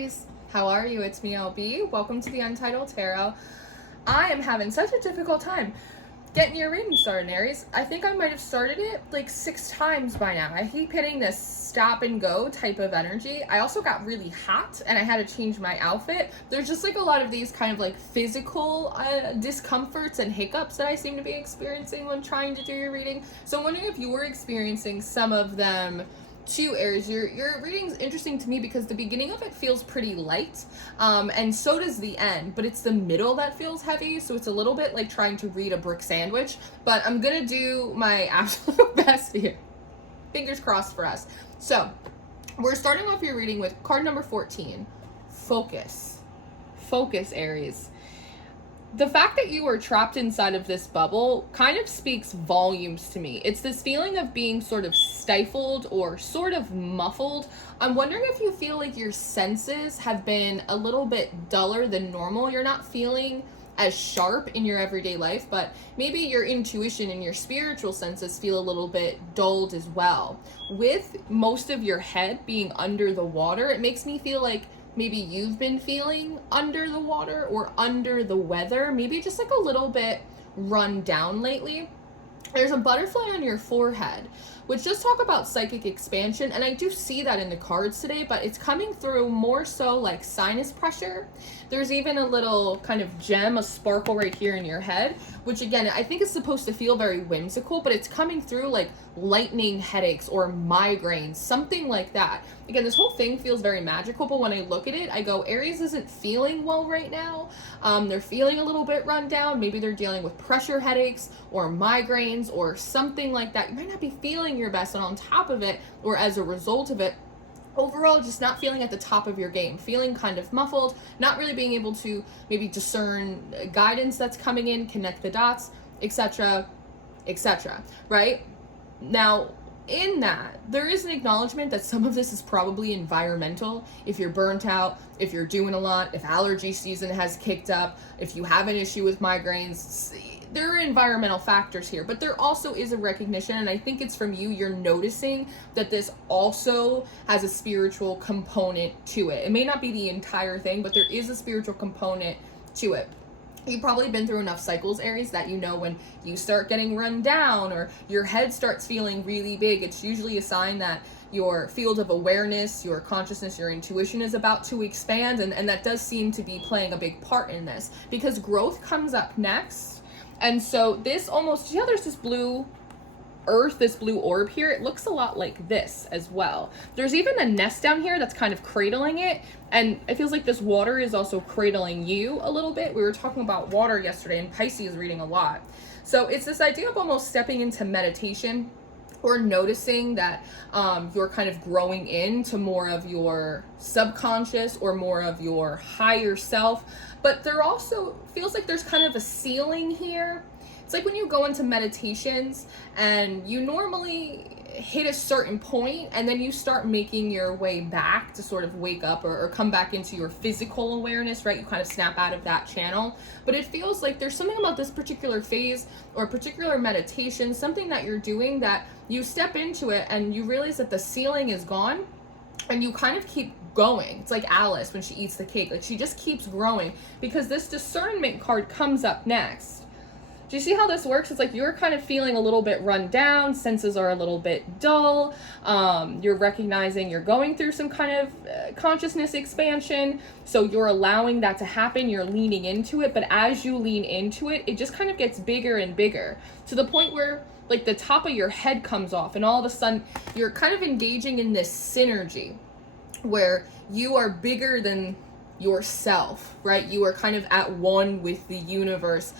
Aries, how are you? It's me, LB. Welcome to the Untitled Tarot. I am having such a difficult time getting your reading started, Aries. I think I might have started it like 6 times by now. I keep hitting this stop and go type of energy. I also got really hot and I had to change my outfit. There's just like a lot of these kind of like physical discomforts and hiccups that I seem to be experiencing when trying to do your reading. So I'm wondering if you were experiencing some of them too, Aries. Your reading's interesting to me because the beginning of it feels pretty light, and so does the end, but it's the middle that feels heavy, so it's a little bit like trying to read a brick sandwich, but I'm gonna do my absolute best here. Fingers crossed for us. So, we're starting off your reading with card number 14, Focus. Focus, Aries. The fact that you are trapped inside of this bubble kind of speaks volumes to me. It's this feeling of being sort of stifled or sort of muffled. I'm wondering if you feel like your senses have been a little bit duller than normal. You're not feeling as sharp in your everyday life, but maybe your intuition and your spiritual senses feel a little bit dulled as well. With most of your head being under the water, it makes me feel like maybe you've been feeling under the water or under the weather, maybe just like a little bit run down lately. There's a butterfly on your forehead, which does talk about psychic expansion, and I do see that in the cards today, but it's coming through more so like sinus pressure. There's even a little kind of gem, a sparkle right here in your head, which again, I think is supposed to feel very whimsical, but it's coming through like lightning headaches or migraines, something like that. Again, this whole thing feels very magical, but when I look at it, I go, Aries isn't feeling well right now. They're feeling a little bit run down. Maybe they're dealing with pressure headaches or migraines or something like that. You might not be feeling your best, and on top of it, or as a result of it, overall just not feeling at the top of your game, feeling kind of muffled, not really being able to maybe discern guidance that's coming in, connect the dots, etc., etc., right? Now, in that, there is an acknowledgement that some of this is probably environmental. If you're burnt out, if you're doing a lot, if allergy season has kicked up, if you have an issue with migraines, there are environmental factors here, but there also is a recognition, and I think it's from you, you're noticing that this also has a spiritual component to it. It may not be the entire thing, but there is a spiritual component to it. You've probably been through enough cycles, Aries, that you know when you start getting run down or your head starts feeling really big, it's usually a sign that your field of awareness, your consciousness, your intuition is about to expand, and that does seem to be playing a big part in this, because growth comes up next. And so this almost, you know, there's this blue earth, this blue orb here. It looks a lot like this as well. There's even a nest down here that's kind of cradling it, and it feels like this water is also cradling you a little bit. We were talking about water yesterday, and Pisces reading a lot. So it's this idea of almost stepping into meditation, or noticing that you're kind of growing into more of your subconscious or more of your higher self. But there also feels like there's kind of a ceiling here. It's like when you go into meditations and you normally hit a certain point and then you start making your way back to sort of wake up or come back into your physical awareness, right? You kind of snap out of that channel. But it feels like there's something about this particular phase or particular meditation, something that you're doing, that you step into it and you realize that the ceiling is gone and you kind of keep going. It's like Alice when she eats the cake. Like she just keeps growing because this discernment card comes up next. Do you see how this works? It's like you're kind of feeling a little bit run down, senses are a little bit dull, you're recognizing you're going through some kind of consciousness expansion, so you're allowing that to happen, you're leaning into it, but as you lean into it, it just kind of gets bigger and bigger, to the point where like the top of your head comes off, and all of a sudden you're kind of engaging in this synergy where you are bigger than yourself, right? You are kind of at one with the universe.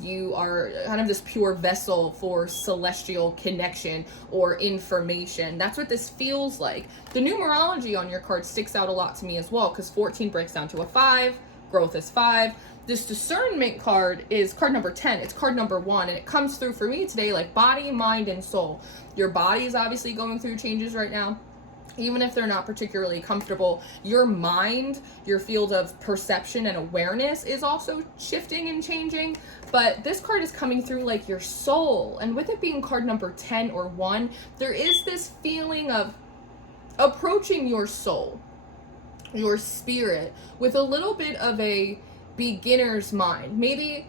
You are kind of this pure vessel for celestial connection or information. That's what this feels like. The numerology on your card sticks out a lot to me as well, because 14 breaks down to a 5, growth is 5. This discernment card is card number 10. It's card number 1, and it comes through for me today like body, mind, and soul. Your body is obviously going through changes right now. Even if they're not particularly comfortable, your mind, your field of perception and awareness is also shifting and changing. But this card is coming through like your soul. And with it being card number 10 or 1, there is this feeling of approaching your soul. your spirit with a little bit of a beginner's mind. Maybe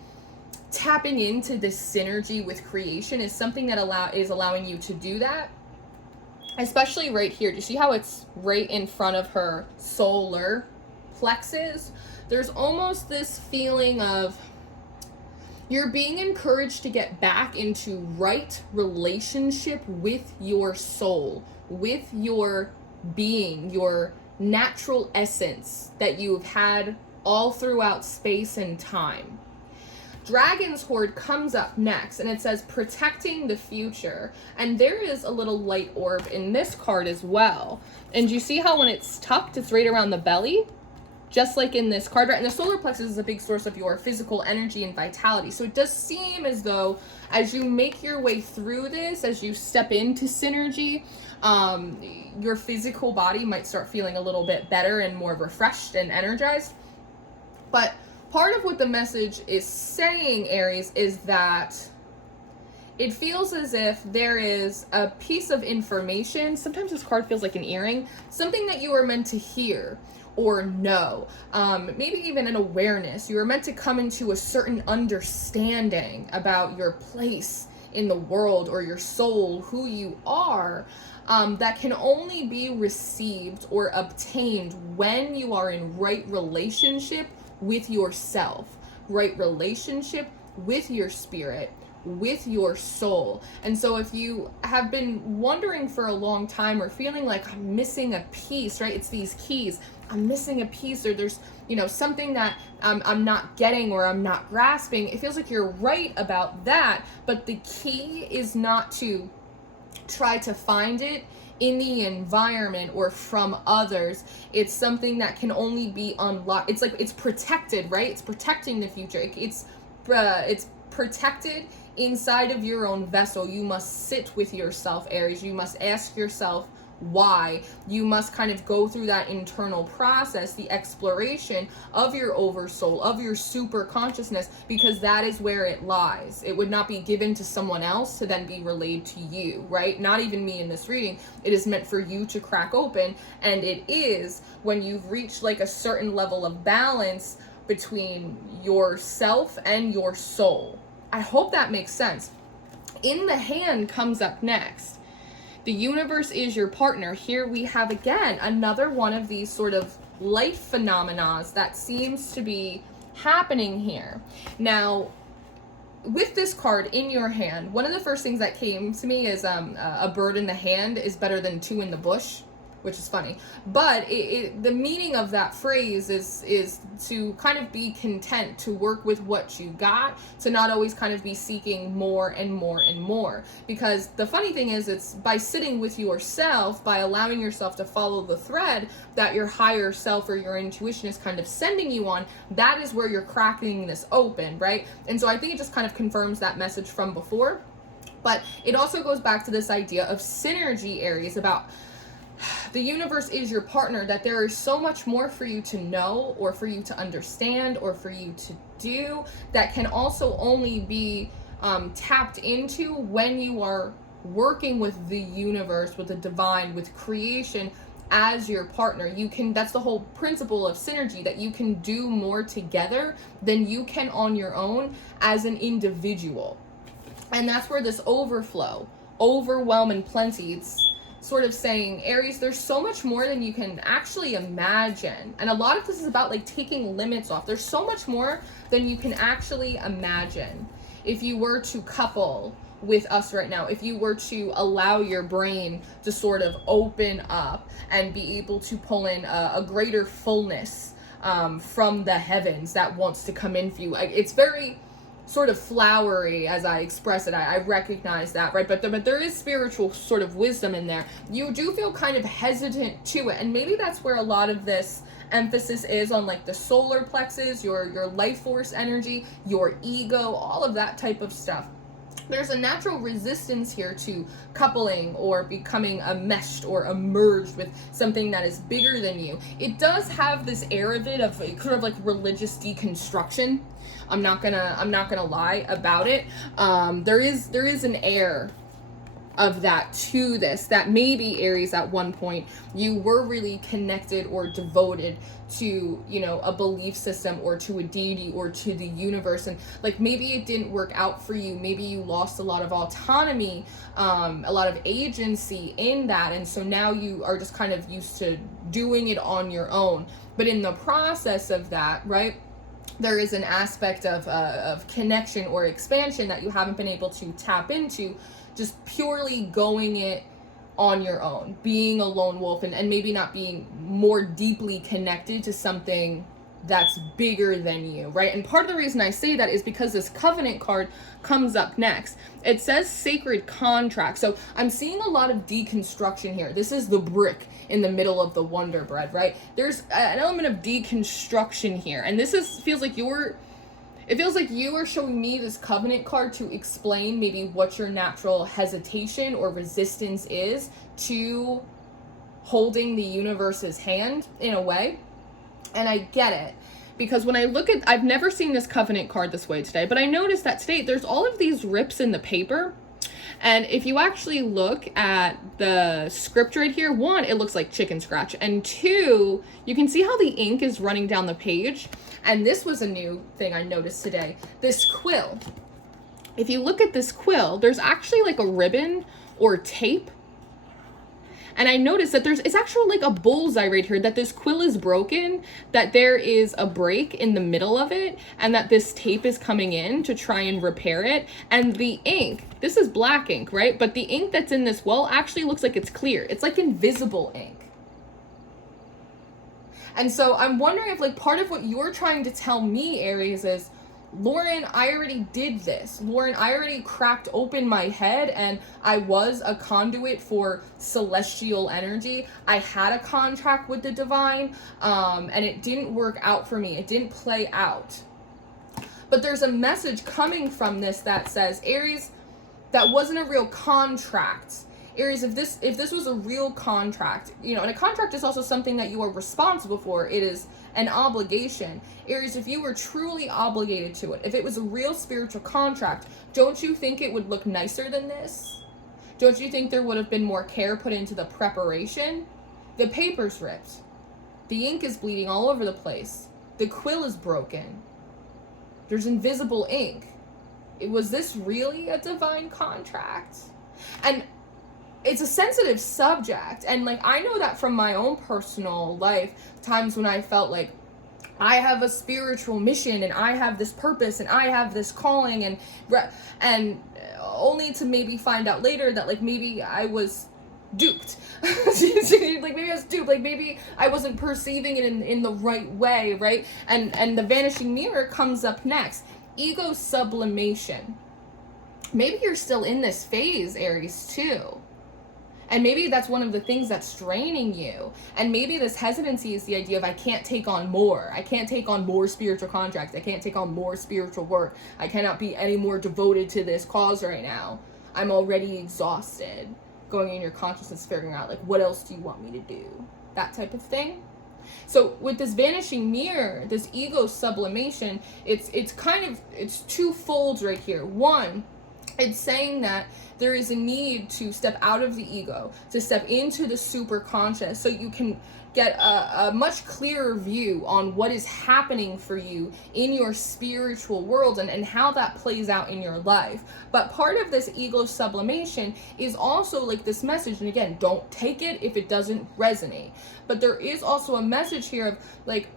tapping into this synergy with creation is something that is allowing you to do that. Especially right here. Do you see how it's right in front of her solar plexus? There's almost this feeling of you're being encouraged to get back into right relationship with your soul, with your being, your natural essence that you've had all throughout space and time. Dragon's Hoard comes up next, and it says protecting the future. And there is a little light orb in this card as well. And you see how when it's tucked, it's right around the belly? Just like in this card, right? And the solar plexus is a big source of your physical energy and vitality. So it does seem as though as you make your way through this, as you step into synergy, your physical body might start feeling a little bit better and more refreshed and energized. But part of what the message is saying, Aries, is that it feels as if there is a piece of information. Sometimes this card feels like an earring, something that you were meant to hear or know, maybe even an awareness. You were meant to come into a certain understanding about your place in the world or your soul, who you are, that can only be received or obtained when you are in right relationship with yourself, right relationship with your spirit, with your soul. And so if you have been wondering for a long time or feeling like I'm missing a piece, right? It's these keys. I'm missing a piece, or there's, something that I'm not getting or I'm not grasping. It feels like you're right about that, but the key is not to try to find it in the environment or from others. It's something that can only be unlocked. It's like it's protected, right? It's protecting the future. It's protected inside of your own vessel. You must sit with yourself, Aries. You must ask yourself why. You must kind of go through that internal process, the exploration of your oversoul, of your super consciousness, because that is where it lies. It would not be given to someone else to then be relayed to you, right? Not even me in this reading. It is meant for you to crack open, and it is when you've reached like a certain level of balance between yourself and your soul. I hope that makes sense. In the Hand comes up next. The universe is your partner. Here we have again another one of these sort of life phenomena that seems to be happening here. Now, with this card in your hand, one of the first things that came to me is a bird in the hand is better than two in the bush, which is funny. But the meaning of that phrase is to kind of be content, to work with what you got, to not always kind of be seeking more and more and more. Because the funny thing is, it's by sitting with yourself, by allowing yourself to follow the thread that your higher self or your intuition is kind of sending you on, that is where you're cracking this open, right? And so I think it just kind of confirms that message from before. But it also goes back to this idea of synergy, Aries, about the universe is your partner, that there is so much more for you to know or for you to understand or for you to do that can also only be tapped into when you are working with the universe, with the divine, with creation as your partner. You can, that's the whole principle of synergy, that you can do more together than you can on your own as an individual. And that's where this overflow, overwhelm, and plenty, it's sort of saying, Aries, there's so much more than you can actually imagine. And a lot of this is about like taking limits off. There's so much more than you can actually imagine. If you were to couple with us right now, if you were to allow your brain to sort of open up and be able to pull in a greater fullness from the heavens that wants to come in for you. It's very sort of flowery as I express it. I recognize that, right? But there is spiritual sort of wisdom in there. You do feel kind of hesitant to it, and maybe that's where a lot of this emphasis is on, like the solar plexus, your life force energy, your ego, all of that type of stuff. There's a natural resistance here to coupling or becoming enmeshed or merged with something that is bigger than you. It does have this air of it, of sort of like religious deconstruction. I'm not gonna lie about it. There is an air of that to this, that maybe Aries at one point you were really connected or devoted to, you know, a belief system or to a deity or to the universe, and like maybe it didn't work out for you, maybe you lost a lot of autonomy, a lot of agency in that, and so now you are just kind of used to doing it on your own. But in the process of that, right, there is an aspect of connection or expansion that you haven't been able to tap into, just purely going it on your own, being a lone wolf, and maybe not being more deeply connected to something that's bigger than you, right? And part of the reason I say that is because this covenant card comes up next. It says sacred contract. So I'm seeing a lot of deconstruction here. This is the brick in the middle of the Wonder Bread, right? There's an element of deconstruction here. And this feels like you are showing me this covenant card to explain maybe what your natural hesitation or resistance is to holding the universe's hand in a way. And I get it, because when I look at, I've never seen this covenant card this way today, but I noticed that today there's all of these rips in the paper. And if you actually look at the script right here, one, it looks like chicken scratch. And two, you can see how the ink is running down the page. And this was a new thing I noticed today. This quill. If you look at this quill, there's actually like a ribbon or tape. And I noticed that it's actually like a bullseye right here, that this quill is broken, that there is a break in the middle of it, and that this tape is coming in to try and repair it. And the ink, this is black ink, right? But the ink that's in this wall actually looks like it's clear. It's like invisible ink. And so I'm wondering if like part of what you're trying to tell me, Aries, is, Lauren, I already did this. Lauren, I already cracked open my head and I was a conduit for celestial energy. I had a contract with the divine, and it didn't work out for me. It didn't play out. But there's a message coming from this that says, Aries, that wasn't a real contract. Aries, if this was a real contract, you know, and a contract is also something that you are responsible for. It is an obligation. Aries, if you were truly obligated to it, if it was a real spiritual contract, don't you think it would look nicer than this? Don't you think there would have been more care put into the preparation? The paper's ripped. The ink is bleeding all over the place. The quill is broken. There's invisible ink. Was this really a divine contract? And it's a sensitive subject, and like I know that from my own personal life, times when I felt like I have a spiritual mission and I have this purpose and I have this calling, and only to maybe find out later that like maybe I was duped. Like maybe I was duped, like maybe I wasn't perceiving it in the right way, right? And the vanishing mirror comes up next. Ego sublimation. Maybe you're still in this phase, Aries, too. And maybe that's one of the things that's draining you. And maybe this hesitancy is the idea of I can't take on more. I can't take on more spiritual contracts. I can't take on more spiritual work. I cannot be any more devoted to this cause right now. I'm already exhausted. Going in your consciousness, figuring out like, what else do you want me to do? That type of thing. So with this vanishing mirror, this ego sublimation, it's two folds right here. One, it's saying that there is a need to step out of the ego, to step into the superconscious, so you can get a much clearer view on what is happening for you in your spiritual world and how that plays out in your life. But part of this ego sublimation is also like this message, and again, don't take it if it doesn't resonate. But there is also a message here of like,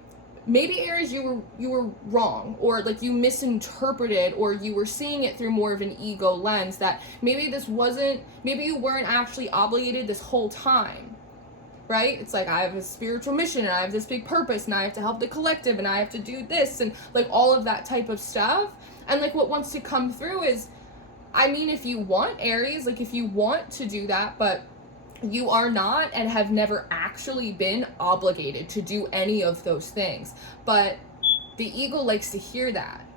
maybe Aries, you were wrong, or like you misinterpreted, or you were seeing it through more of an ego lens, that maybe you weren't actually obligated this whole time, right? It's like, I have a spiritual mission and I have this big purpose and I have to help the collective and I have to do this and like all of that type of stuff. And like what wants to come through is, I mean, if you want, Aries, like if you want to do that, but you are not and have never actually been obligated to do any of those things. But the ego likes to hear that.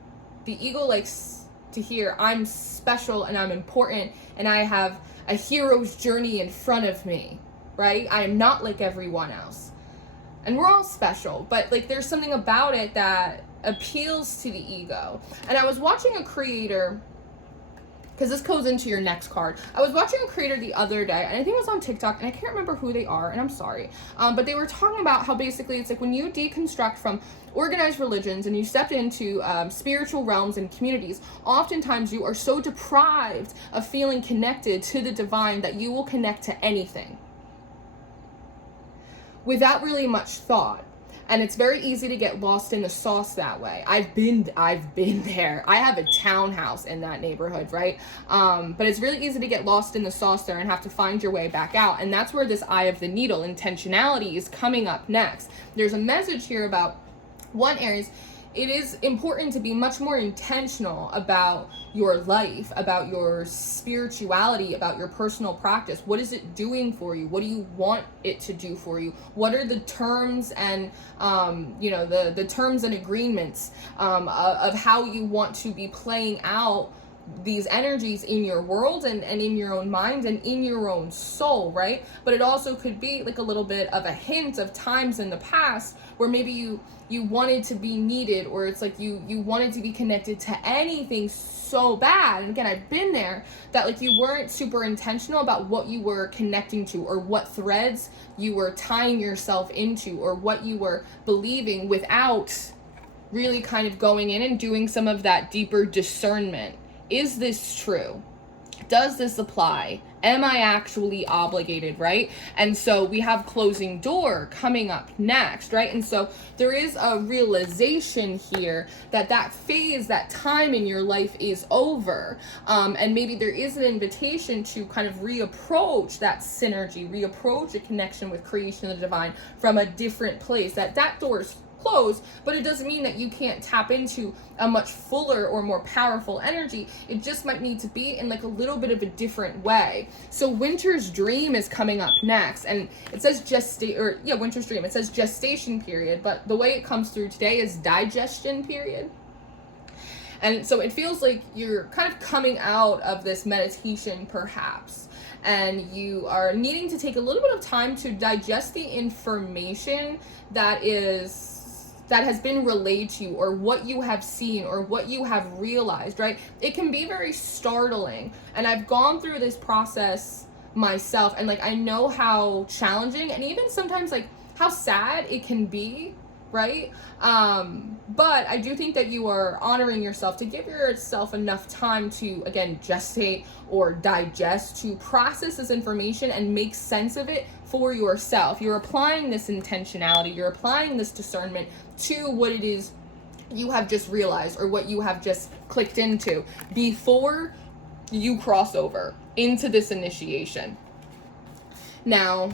The ego likes to hear, I'm special and I'm important and I have a hero's journey in front of me, right? I am not like everyone else. And we're all special, but like there's something about it that appeals to the ego. And I was watching a creator because this goes into your next card. I was watching a creator the other day, and I think it was on TikTok, and I can't remember who they are, and I'm sorry. But they were talking about how basically it's like when you deconstruct from organized religions and you step into spiritual realms and communities, oftentimes you are so deprived of feeling connected to the divine that you will connect to anything without really much thought. And it's very easy to get lost in the sauce that way. I've been there. I have a townhouse in that neighborhood, right? But it's really easy to get lost in the sauce there and have to find your way back out. And that's where this eye of the needle, intentionality, is coming up next. There's a message here about, one, Aries, it is important to be much more intentional about your life, about your spirituality, about your personal practice. What is it doing for you? What do you want it to do for you? What are the terms and, the terms and agreements of how you want to be playing out these energies in your world and in your own mind and in your own soul, right? But it also could be like a little bit of a hint of times in the past where maybe you wanted to be needed, or it's like you wanted to be connected to anything so bad. And again, I've been there, that like you weren't super intentional about what you were connecting to, or what threads you were tying yourself into, or what you were believing, without really kind of going in and doing some of that deeper discernment. Is this true? Does this apply? Am I actually obligated, right? And so we have closing door coming up next, right? And so there is a realization here that phase, that time in your life is over. And maybe there is an invitation to kind of reapproach that synergy, reapproach a connection with creation and the divine from a different place. That door's closed, but it doesn't mean that you can't tap into a much fuller or more powerful energy. It just might need to be in like a little bit of a different way. So Winter's Dream is coming up next, and it says Winter's Dream. It says gestation period, but the way it comes through today is digestion period. And so it feels like you're kind of coming out of this meditation perhaps, and you are needing to take a little bit of time to digest the information that has been relayed to you, or what you have seen, or what you have realized, right? It can be very startling, and I've gone through this process myself, and like I know how challenging and even sometimes like how sad it can be, right? But I do think that you are honoring yourself to give yourself enough time to, again, gestate or digest, to process this information and make sense of it for yourself. You're applying this intentionality, you're applying this discernment to what it is you have just realized, or what you have just clicked into before you cross over into this initiation. Now,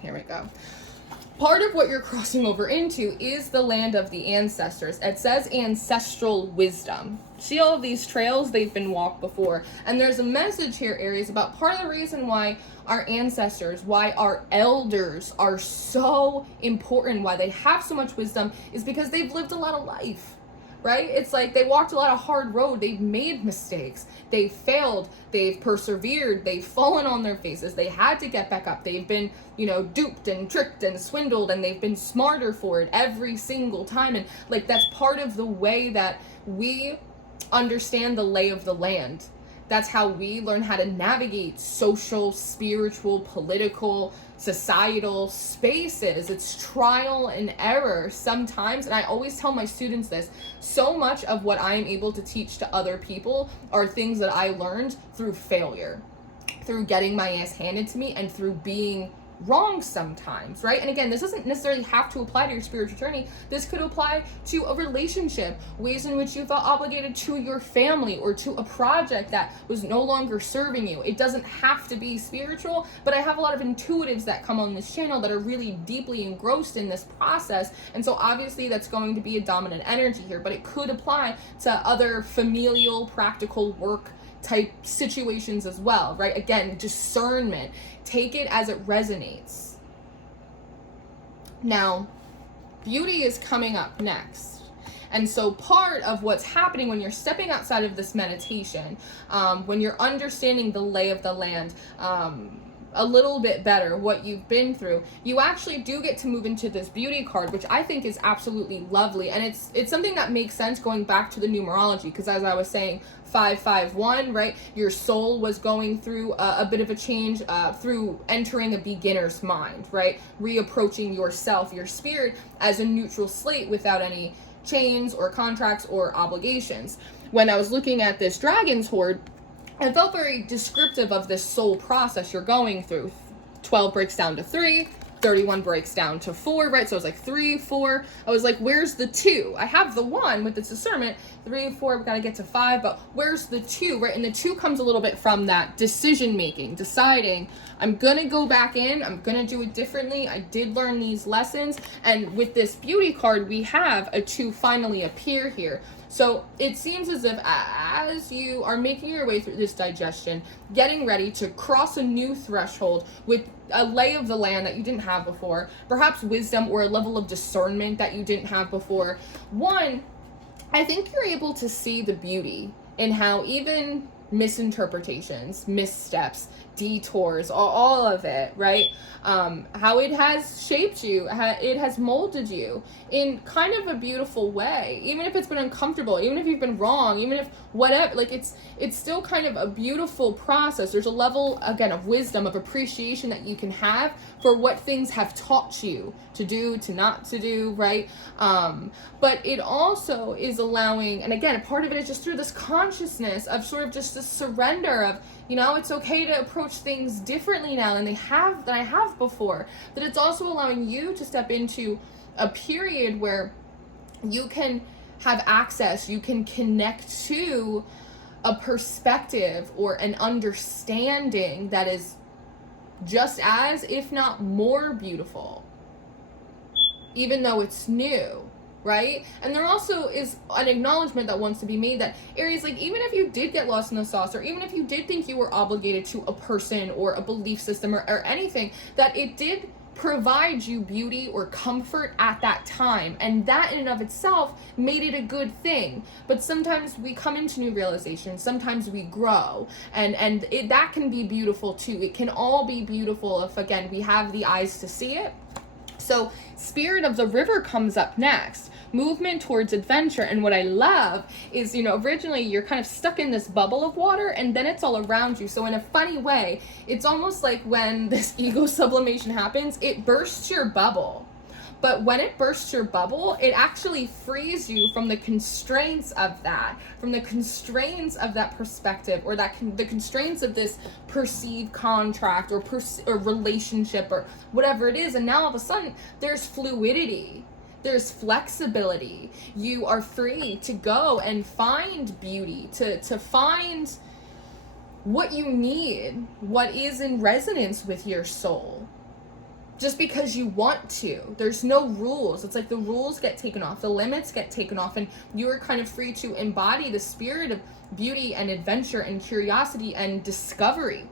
here we go. Part of what you're crossing over into is the land of the ancestors. It says ancestral wisdom. See all of these trails? They've been walked before. And there's a message here, Aries, about part of the reason why our ancestors, why our elders are so important, why they have so much wisdom, is because they've lived a lot of life. Right? It's like they walked a lot of hard road. They've made mistakes. They've failed. They've persevered. They've fallen on their faces. They had to get back up. They've been, duped and tricked and swindled, and they've been smarter for it every single time. And like, that's part of the way that we understand the lay of the land. That's how we learn how to navigate social, spiritual, political, societal spaces. It's trial and error sometimes. And I always tell my students this, so much of what I am able to teach to other people are things that I learned through failure, through getting my ass handed to me, and through being wrong sometimes, right? And again, this doesn't necessarily have to apply to your spiritual journey. This could apply to a relationship, ways in which you felt obligated to your family, or to a project that was no longer serving you. It doesn't have to be spiritual, but I have a lot of intuitives that come on this channel that are really deeply engrossed in this process, and so obviously that's going to be a dominant energy here, but it could apply to other familial, practical work type situations as well, right? Again, discernment. Take it as it resonates. Now, beauty is coming up next. And so part of what's happening when you're stepping outside of this meditation, when you're understanding the lay of the land, a little bit better what you've been through, you actually do get to move into this beauty card, which I think is absolutely lovely. And it's something that makes sense going back to the numerology, because as I was saying, 551, right? Your soul was going through a bit of a change through entering a beginner's mind, right? Reapproaching yourself, your spirit, as a neutral slate without any chains or contracts or obligations. When I was looking at this dragon's hoard, it felt very descriptive of this soul process you're going through. 12 breaks down to 3, 31 breaks down to 4, right? So it was like 3, 4. I was like, where's the 2? I have the 1 with its discernment, 3, 4, we gotta get to 5, but where's the 2, right? And the 2 comes a little bit from that decision making, deciding, I'm gonna go back in, I'm gonna do it differently, I did learn these lessons, and with this beauty card, we have a 2 finally appear here. So it seems as if as you are making your way through this digestion, getting ready to cross a new threshold with a lay of the land that you didn't have before, perhaps wisdom or a level of discernment that you didn't have before. One, I think you're able to see the beauty in how even misinterpretations, missteps, detours, all of it, right? How it has shaped you, it has molded you in kind of a beautiful way, even if it's been uncomfortable, even if you've been wrong, even if whatever, like it's still kind of a beautiful process. There's a level, again, of wisdom, of appreciation that you can have for what things have taught you to do, to not to do, right? But it also is allowing, and again, a part of it is just through this consciousness of sort of just this surrender of, it's okay to approach things differently now than I have before. That it's also allowing you to step into a period where you can have access, you can connect to a perspective or an understanding that is just as, if not more beautiful, even though it's new. Right? And there also is an acknowledgement that wants to be made that Aries, like, even if you did get lost in the sauce, or even if you did think you were obligated to a person or a belief system or anything, that it did provide you beauty or comfort at that time. And that in and of itself made it a good thing. But sometimes we come into new realizations, sometimes we grow, and that can be beautiful too. It can all be beautiful if, again, we have the eyes to see it. So Spirit of the River comes up next. Movement towards adventure. And what I love is, originally you're kind of stuck in this bubble of water and then it's all around you. So in a funny way, it's almost like when this ego sublimation happens, it bursts your bubble. But when it bursts your bubble, it actually frees you from the constraints of that, from the constraints of that perspective, or the constraints of this perceived contract or relationship or whatever it is. And now all of a sudden, there's fluidity. There's flexibility. You are free to go and find beauty, to find what you need, what is in resonance with your soul. Just because you want to. There's no rules. It's like the rules get taken off, the limits get taken off, and you are kind of free to embody the spirit of beauty and adventure and curiosity and discovery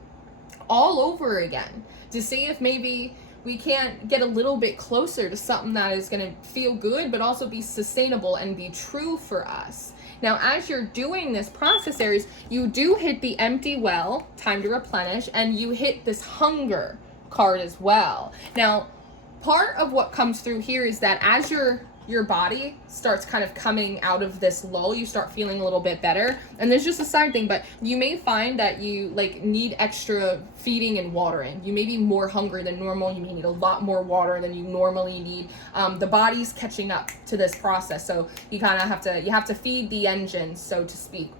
all over again, to see if maybe we can't get a little bit closer to something that is going to feel good but also be sustainable and be true for us. Now, as you're doing this process, Aries, you do hit the empty well, time to replenish, and you hit this hunger card as well. Now, part of what comes through here is that as your body starts kind of coming out of this lull, you start feeling a little bit better. And there's just a side thing, but you may find that you need extra feeding and watering. You may be more hungry than normal. You may need a lot more water than you normally need. The body's catching up to this process, so you kind of have to feed the engine, so to speak.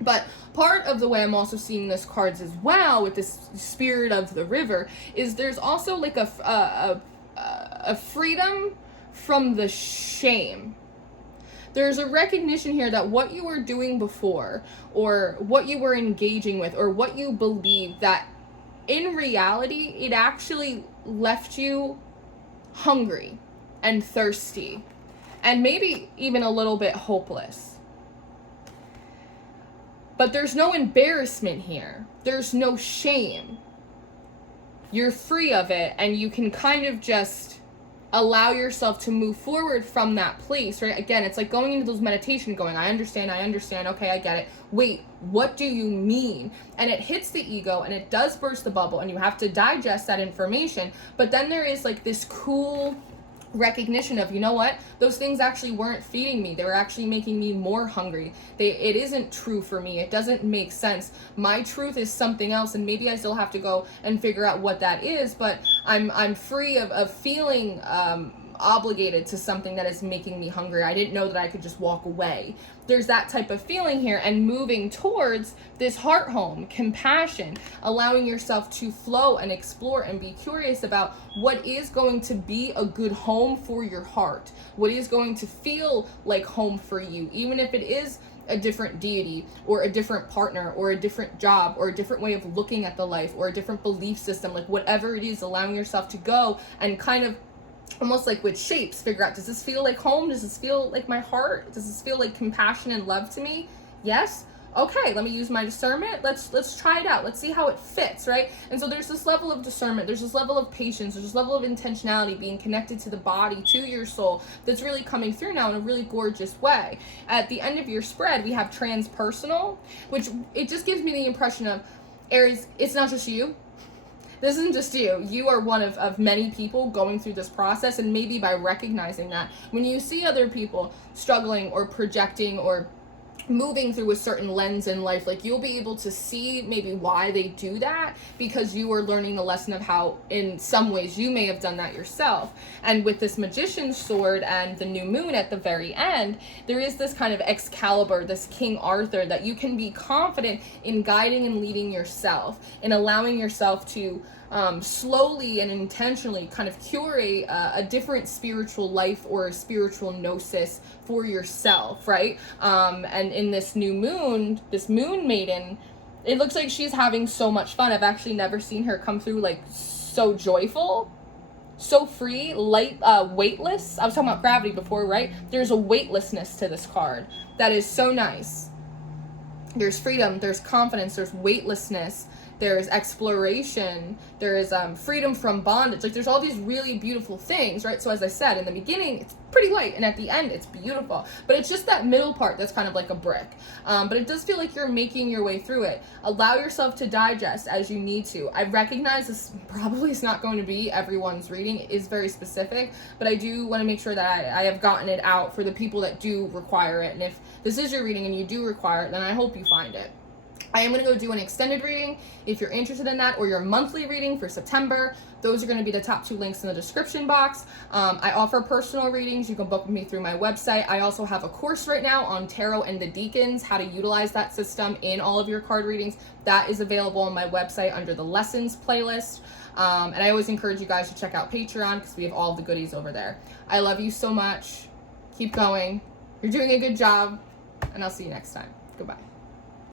But part of the way I'm also seeing this cards as well with this Spirit of the River is there's also like a freedom from the shame. There's a recognition here that what you were doing before, or what you were engaging with, or what you believed, that in reality it actually left you hungry and thirsty and maybe even a little bit hopeless. But there's no embarrassment here. There's no shame. You're free of it, and you can kind of just allow yourself to move forward from that place, right? Again, it's like going into those meditation going, I understand, okay, I get it. Wait, what do you mean? And it hits the ego and it does burst the bubble and you have to digest that information. But then there is like this cool recognition of, you know what, those things actually weren't feeding me. They were actually making me more hungry. It isn't true for me. It doesn't make sense. My truth is something else, and maybe I still have to go and figure out what that is, but I'm free of feeling obligated to something that is making me hungry. I didn't know that I could just walk away. There's that type of feeling here, and moving towards this heart home, compassion, allowing yourself to flow and explore and be curious about what is going to be a good home for your heart, what is going to feel like home for you, even if it is a different deity or a different partner or a different job or a different way of looking at the life or a different belief system, like whatever it is, allowing yourself to go and kind of almost like with shapes, figure out, does this feel like home? Does this feel like my heart? Does this feel like compassion and love to me? Yes? Okay, let me use my discernment. Let's try it out. Let's see how it fits, right? And so there's this level of discernment, there's this level of patience, there's this level of intentionality being connected to the body, to your soul, that's really coming through now in a really gorgeous way. At the end of your spread, we have transpersonal, which it just gives me the impression of, Aries, it's not just you. This isn't just you. You are one of many people going through this process, and maybe by recognizing that, when you see other people struggling or projecting or moving through a certain lens in life, like you'll be able to see maybe why they do that, because you are learning the lesson of how in some ways you may have done that yourself. And with this magician's sword and the new moon at the very end, there is this kind of Excalibur, this King Arthur, that you can be confident in guiding and leading yourself, in allowing yourself to slowly and intentionally kind of curate a different spiritual life or a spiritual gnosis for yourself, right? And in this new moon, this moon maiden, it looks like she's having so much fun. I've actually never seen her come through like so joyful, so free, light, weightless. I was talking about gravity before, right? There's a weightlessness to this card that is so nice. There's freedom, there's confidence, there's weightlessness, there's exploration, there's freedom from bondage. Like there's all these really beautiful things, right? So as I said, in the beginning, it's pretty light, and at the end, it's beautiful. But it's just that middle part that's kind of like a brick. But it does feel like you're making your way through it. Allow yourself to digest as you need to. I recognize this probably is not going to be everyone's reading. It is very specific, but I do want to make sure that I have gotten it out for the people that do require it. And if this is your reading and you do require it, then I hope you find it. I am going to go do an extended reading if you're interested in that, or your monthly reading for September. Those are going to be the top 2 links in the description box. I offer personal readings. You can book with me through my website. I also have a course right now on tarot and the Decans, how to utilize that system in all of your card readings. That is available on my website under the lessons playlist. And I always encourage you guys to check out Patreon because we have all of the goodies over there. I love you so much. Keep going. You're doing a good job. And I'll see you next time. Goodbye.